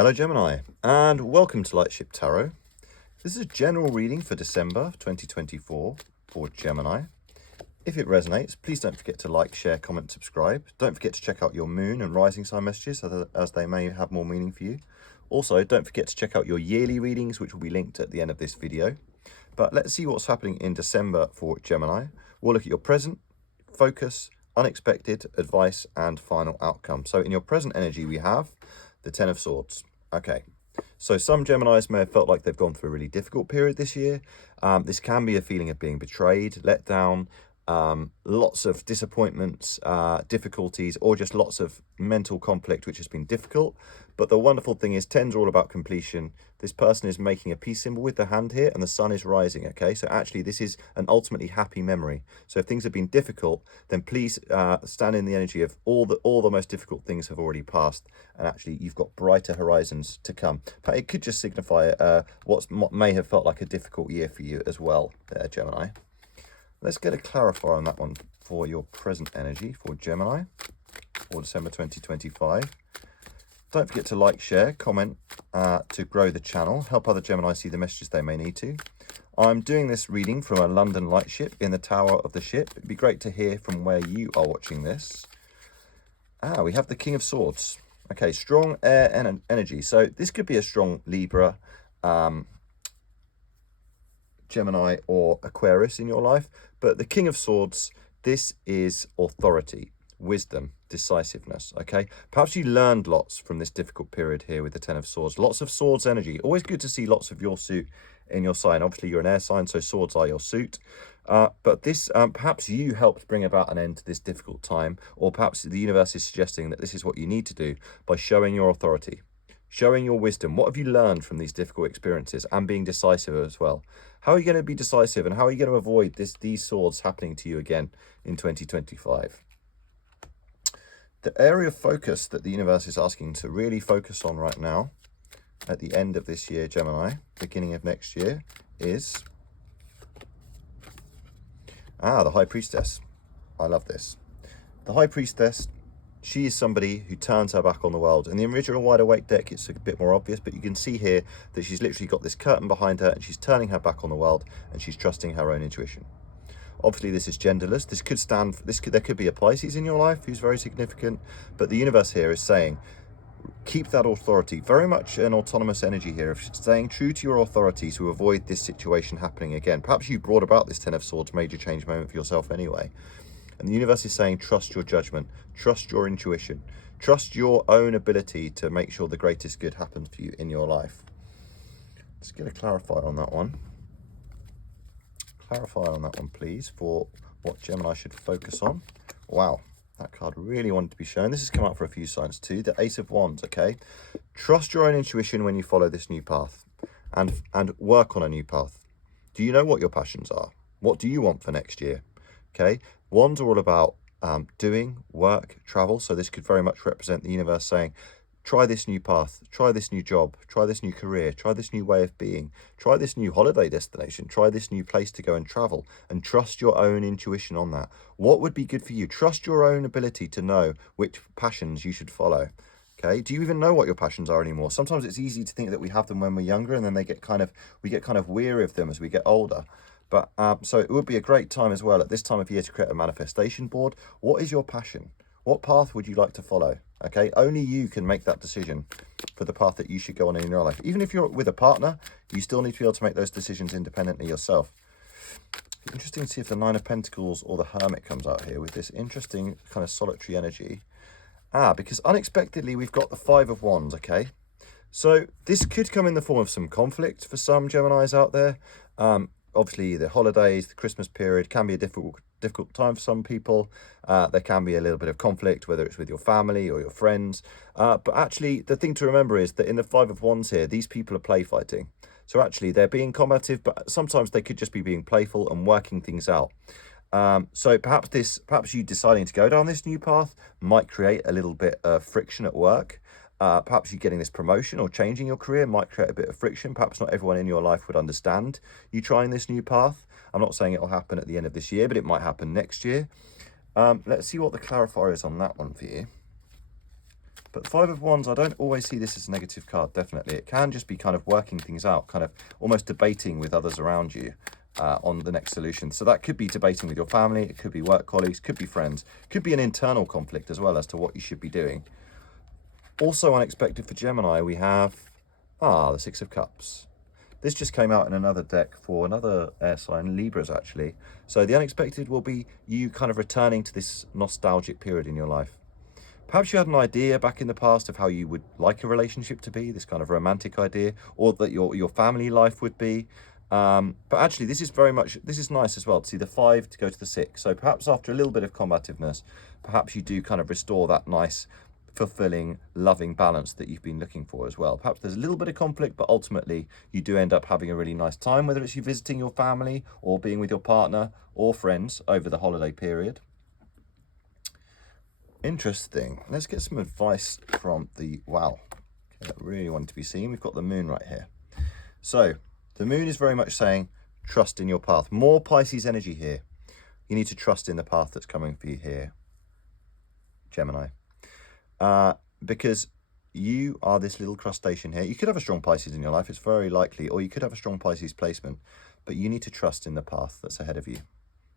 Hello Gemini, and welcome to Lightship Tarot. This is a general reading for December 2024 for Gemini. If it resonates, please don't forget to like, share, comment, subscribe. Don't forget to check out your moon and rising sign messages as they may have more meaning for you. Also, don't forget to check out your yearly readings, which will be linked at the end of this video. But let's see what's happening in December for Gemini. We'll look at your present, focus, unexpected, advice, and final outcome. So in your present energy, we have the Ten of Swords. Okay, so some Geminis may have felt like they've gone through a really difficult period this year. This can be a feeling of being betrayed, let down, lots of disappointments, difficulties, or just lots of mental conflict, which has been difficult. But the wonderful thing is, tens are all about completion. This person is making a peace symbol with the hand here, and the sun is rising, okay? So actually, this is an ultimately happy memory. So if things have been difficult, then please stand in the energy of all the most difficult things have already passed, and actually, you've got brighter horizons to come. But it could just signify what may have felt like a difficult year for you as well, Gemini. Let's get a clarifier on that one for your present energy for Gemini for December 2025. Don't forget to like, share, comment to grow the channel, help other Gemini see the messages they may need to. I'm doing this reading from a London lightship in the tower of the ship. It'd be great to hear from where you are watching this. We have the King of Swords. Okay, strong air energy. So this could be a strong Libra, Gemini or Aquarius in your life, but the King of Swords, this is authority, wisdom, decisiveness. Okay, perhaps you learned lots from this difficult period here with the Ten of Swords. Lots of swords energy. Always good to see lots of your suit in your sign. Obviously you're an air sign, so swords are your suit. But this perhaps you helped bring about an end to this difficult time, or perhaps the universe is suggesting that this is what you need to do by showing your authority, showing your wisdom. What have you learned from these difficult experiences, and being decisive as well? How are you going to be decisive, and how are you going to avoid these swords happening to you again in 2025? The area of focus that the universe is asking to really focus on right now at the end of this year, Gemini, beginning of next year, is the High Priestess. I love this. The High Priestess, she is somebody who turns her back on the world. In the original Wide Awake deck, it's a bit more obvious, but you can see here that she's literally got this curtain behind her and she's turning her back on the world and she's trusting her own intuition. Obviously, this is genderless. This could stand, there could be a Pisces in your life who's very significant, but the universe here is saying, keep that authority. Very much an autonomous energy here of staying true to your authority to avoid this situation happening again. Perhaps you brought about this Ten of Swords major change moment for yourself anyway. And the universe is saying, trust your judgment, trust your intuition, trust your own ability to make sure the greatest good happens for you in your life. Let's get a clarifier on that one. Clarify on that one, please, for what Gemini should focus on. Wow, that card really wanted to be shown. This has come out for a few signs too. The Ace of Wands, okay? Trust your own intuition when you follow this new path and work on a new path. Do you know what your passions are? What do you want for next year? Okay, Wands are all about doing, work, travel. So this could very much represent the universe saying, try this new path, try this new job, try this new career, try this new way of being, try this new holiday destination, try this new place to go and travel, and trust your own intuition on that. What would be good for you? Trust your own ability to know which passions you should follow. Okay, do you even know what your passions are anymore? Sometimes it's easy to think that we have them when we're younger, and then we get kind of weary of them as we get older. But so it would be a great time as well at this time of year to create a manifestation board. What is your passion? What path would you like to follow? Okay, only you can make that decision for the path that you should go on in your life. Even if you're with a partner, you still need to be able to make those decisions independently yourself. Interesting to see if the Nine of Pentacles or the Hermit comes out here with this interesting kind of solitary energy. Because unexpectedly we've got the Five of Wands, okay? So this could come in the form of some conflict for some Geminis out there. Obviously, the holidays, the Christmas period can be a difficult time for some people. There can be a little bit of conflict, whether it's with your family or your friends. But actually, the thing to remember is that in the Five of Wands here, these people are play fighting. So actually, they're being combative, but sometimes they could just be being playful and working things out. So perhaps you deciding to go down this new path might create a little bit of friction at work. Perhaps you getting this promotion or changing your career might create a bit of friction. Perhaps not everyone in your life would understand you trying this new path. I'm not saying it will happen at the end of this year, but it might happen next year. Let's see what the clarifier is on that one for you. But the Five of Wands, I don't always see this as a negative card, definitely. It can just be kind of working things out, kind of almost debating with others around you on the next solution. So that could be debating with your family, it could be work colleagues, could be friends, could be an internal conflict as well as to what you should be doing. Also unexpected for Gemini, we have, the Six of Cups. This just came out in another deck for another air sign, Libras actually. So the unexpected will be you kind of returning to this nostalgic period in your life. Perhaps you had an idea back in the past of how you would like a relationship to be, this kind of romantic idea, or that your family life would be. But actually, this is nice as well to see the 5 to go to the 6. So perhaps after a little bit of combativeness, perhaps you do kind of restore that nice, fulfilling, loving balance that you've been looking for as well. Perhaps there's a little bit of conflict, but ultimately you do end up having a really nice time, whether it's you visiting your family or being with your partner or friends over the holiday period. Interesting. Let's get some advice from the, wow, okay, that really wanted to be seen. We've got the moon right here. So the moon is very much saying, trust in your path. More Pisces energy here. You need to trust in the path that's coming for you here, Gemini. Because you are this little crustacean here. You could have a strong Pisces in your life. It's very likely. Or you could have a strong Pisces placement. But you need to trust in the path that's ahead of you.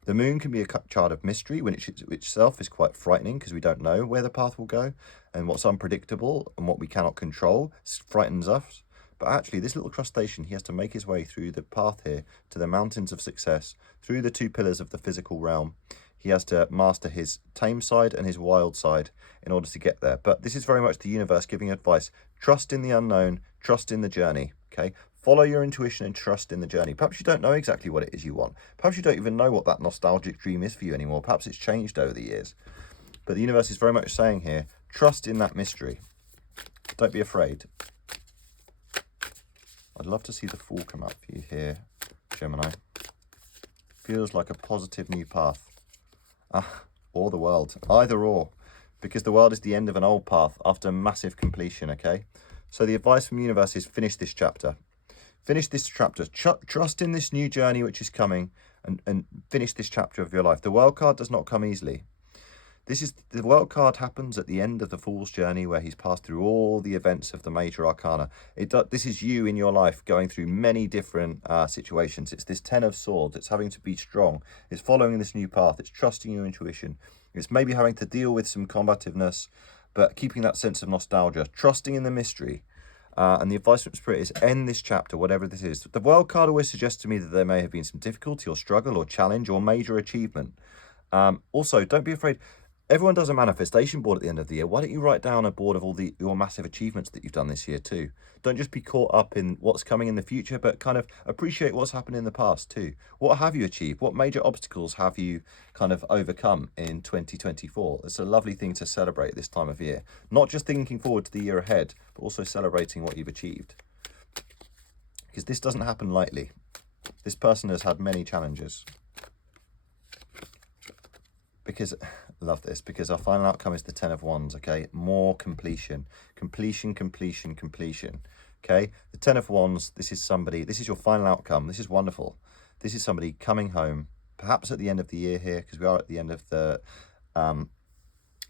The moon can be a chart of mystery, which itself is quite frightening because we don't know where the path will go, and what's unpredictable and what we cannot control frightens us. But actually, this little crustacean, he has to make his way through the path here to the mountains of success, through the 2 pillars of the physical realm. He has to master his tame side and his wild side in order to get there. But this is very much the universe giving advice. Trust in the unknown, trust in the journey, okay? Follow your intuition and trust in the journey. Perhaps you don't know exactly what it is you want. Perhaps you don't even know what that nostalgic dream is for you anymore. Perhaps it's changed over the years. But the universe is very much saying here, trust in that mystery. Don't be afraid. I'd love to see the Fool come up for you here, Gemini. Feels like a positive new path. Or the World. Either or. Because the World is the end of an old path after massive completion, okay? So the advice from the universe is finish this chapter. Finish this chapter. Trust in this new journey which is coming and finish this chapter of your life. The World card does not come easily. The World card happens at the end of the Fool's journey where he's passed through all the events of the major arcana. This is you in your life going through many different situations. It's this 10 of Swords. It's having to be strong. It's following this new path. It's trusting your intuition. It's maybe having to deal with some combativeness, but keeping that sense of nostalgia, trusting in the mystery. And the advice from Spirit is end this chapter, whatever this is. The World card always suggests to me that there may have been some difficulty or struggle or challenge or major achievement. Also, don't be afraid. Everyone does a manifestation board at the end of the year. Why don't you write down a board of all your massive achievements that you've done this year too? Don't just be caught up in what's coming in the future, but kind of appreciate what's happened in the past too. What have you achieved? What major obstacles have you kind of overcome in 2024? It's a lovely thing to celebrate this time of year. Not just thinking forward to the year ahead, but also celebrating what you've achieved. Because this doesn't happen lightly. This person has had many challenges. Because, love this, because our final outcome is the 10 of Wands, okay? More completion. Completion, completion, completion, okay? The 10 of Wands, this is your final outcome. This is wonderful. This is somebody coming home, perhaps at the end of the year here, because we are at the end of the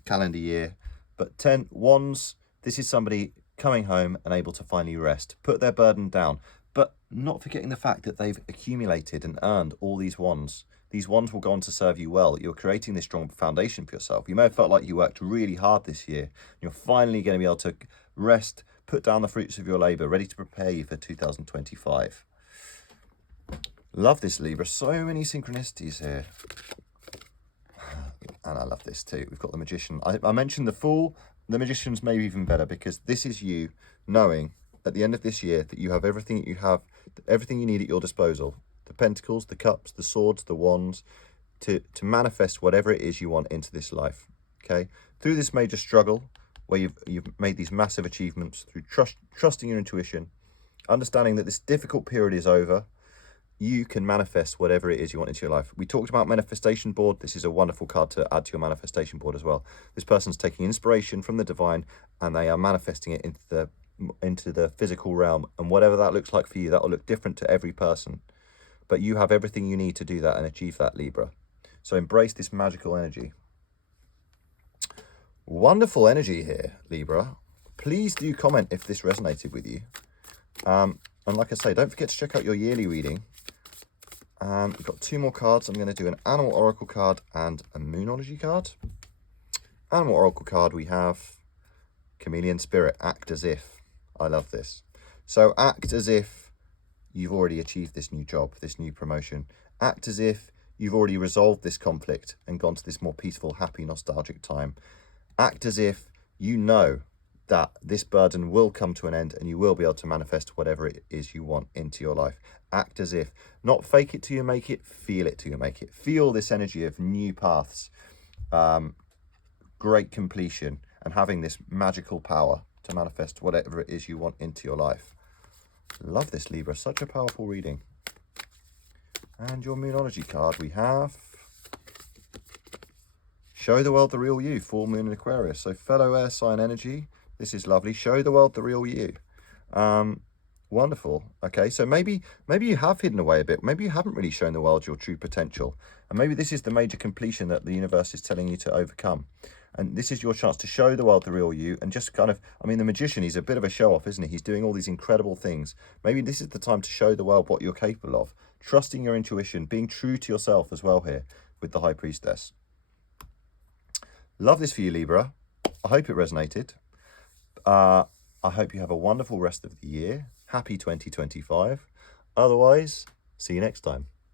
calendar year. But 10 Wands, this is somebody coming home and able to finally rest, put their burden down, but not forgetting the fact that they've accumulated and earned all these wands. These wands will go on to serve you well. You're creating this strong foundation for yourself. You may have felt like you worked really hard this year. You're finally going to be able to rest, put down the fruits of your labor, ready to prepare you for 2025. Love this, Libra. So many synchronicities here. And I love this too. We've got the Magician. I mentioned the Fool. The Magician's maybe even better because this is you knowing at the end of this year that you have everything you need at your disposal. The Pentacles, the Cups, the Swords, the Wands, to manifest whatever it is you want into this life, okay? Through this major struggle, where you've made these massive achievements, through trusting your intuition, understanding that this difficult period is over, you can manifest whatever it is you want into your life. We talked about manifestation board. This is a wonderful card to add to your manifestation board as well. This person's taking inspiration from the divine, and they are manifesting it into the physical realm. And whatever that looks like for you, that will look different to every person. But you have everything you need to do that and achieve that, Libra. So embrace this magical energy. Wonderful energy here, Libra. Please do comment if this resonated with you. And like I say, don't forget to check out your yearly reading. And we've got 2 more cards. I'm going to do an Animal Oracle card and a Moonology card. Animal Oracle card, we have Chameleon Spirit, act as if. I love this. So act as if you've already achieved this new job, this new promotion. Act as if you've already resolved this conflict and gone to this more peaceful, happy, nostalgic time. Act as if you know that this burden will come to an end and you will be able to manifest whatever it is you want into your life. Act as if, not fake it till you make it, feel it till you make it. Feel this energy of new paths, great completion, and having this magical power to manifest whatever it is you want into your life. Love this, Libra. Such a powerful reading. And your Moonology card, we have Show the World the Real You, full moon in Aquarius. So fellow air sign energy, this is lovely. Show the world the real you. Wonderful. Okay, so maybe you have hidden away a bit. Maybe you haven't really shown the world your true potential. And maybe this is the major completion that the universe is telling you to overcome. And this is your chance to show the world the real you and just kind of, I mean, the magician, he's a bit of a show-off, isn't he? He's doing all these incredible things. Maybe this is the time to show the world what you're capable of. Trusting your intuition, being true to yourself as well here with the High Priestess. Love this for you, Libra. I hope it resonated. I hope you have a wonderful rest of the year. Happy 2025. Otherwise, see you next time.